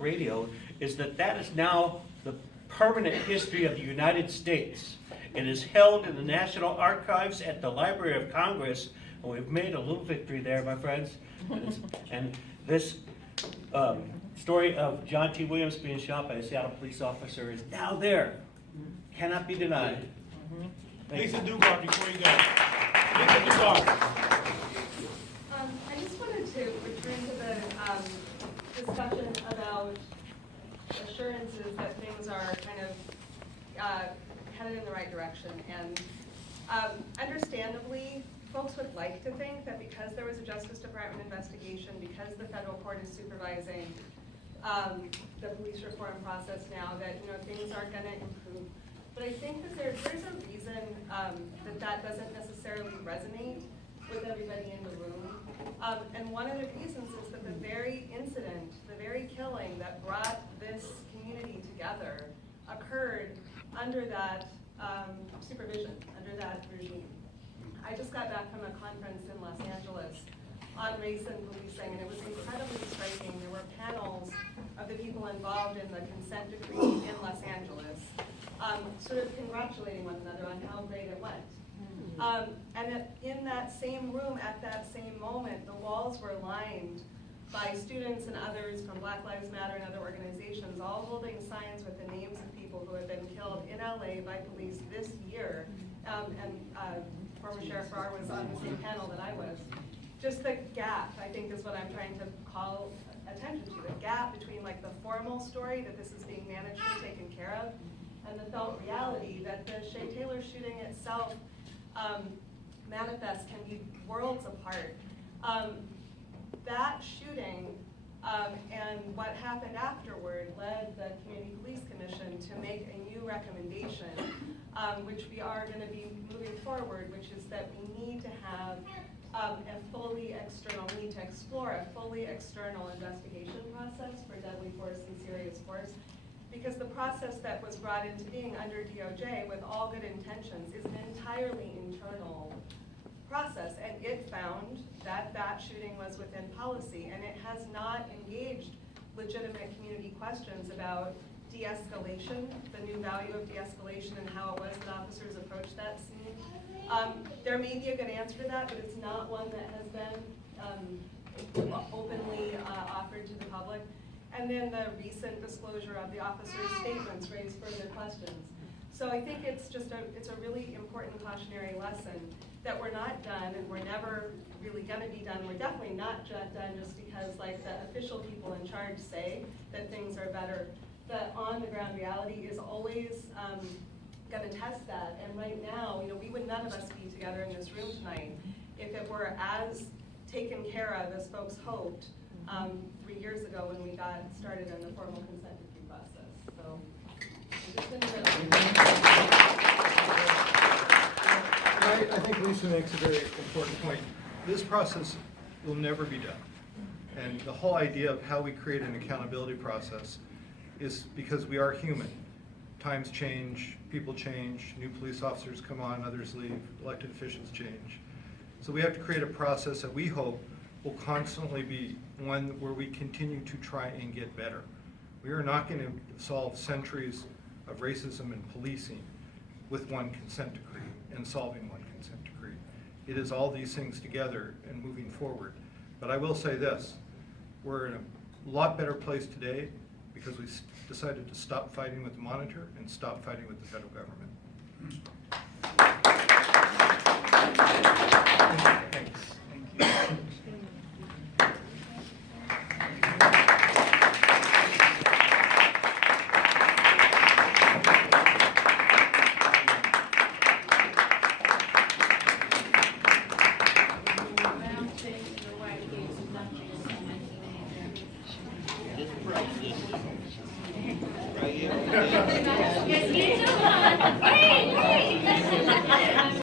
radio is that that is now the permanent history of the United States. It is held in the National Archives at the Library of Congress, and we've made a little victory there, my friends. And this story of John T. Williams being shot by a Seattle police officer is now there. Cannot be denied. Lisa Dugard, before you go. Lisa Dugard. I just wanted to return to the discussion about assurances that things are kind of headed in the right direction. And understandably, folks would like to think that because there was a Justice Department investigation, because the federal court is supervising the police reform process now, that things aren't going to improve. But I think that there's a reason that doesn't necessarily resonate with everybody in the room. And one of the reasons is that the very incident, the very killing that brought this community together occurred under that supervision, under that regime. I just got back from a conference in Los Angeles on race and policing, and it was incredibly striking. There were panels of the people involved in the consent decree in Los Angeles, sort of congratulating one another on how great it went. And in that same room, at that same moment, the walls were lined by students and others from Black Lives Matter and other organizations, all holding signs with the names of people who had been killed in LA by police this year. Former Sheriff Farr was on the same panel that I was. Just the gap, I think, is what I'm trying to call attention to. The gap between like the formal story that this is being managed and taken care of, and the felt reality that the Shea Taylor shooting itself manifests can be worlds apart. That shooting and what happened afterward led the Community Police Commission to make a new recommendation, which we are going to be moving forward, which is that we need to have we need to explore a fully external investigation process for deadly force and serious force, because the process that was brought into being under DOJ with all good intentions is an entirely internal process, and it found that that shooting was within policy, and it has not engaged legitimate community questions about de-escalation, the new value of de-escalation and how it was that officers approached that scene. There may be a good answer to that, but it's not one that has been openly offered to the public. And then the recent disclosure of the officers' statements raised further questions. So I think it's a really important cautionary lesson that we're not done, and we're never really going to be done. We're definitely not done just because like the official people in charge say that things are better. The on-the-ground reality is always going to test that. And right now, we would none of us be together in this room tonight if it were as taken care of as folks hoped 3 years ago when we got started in the formal consent decree process. So I'm just going I think Lisa makes a very important point. This process will never be done. And the whole idea of how we create an accountability process is because we are human. Times change, people change, new police officers come on, others leave, elected officials change. So we have to create a process that we hope will constantly be one where we continue to try and get better. We are not going to solve centuries of racism and policing with one consent decree and solving one consent decree. It is all these things together and moving forward. But I will say this, we're in a lot better place today because we decided to stop fighting with the monitor and stop fighting with the federal government. Thanks. Thank you. Yes, you do.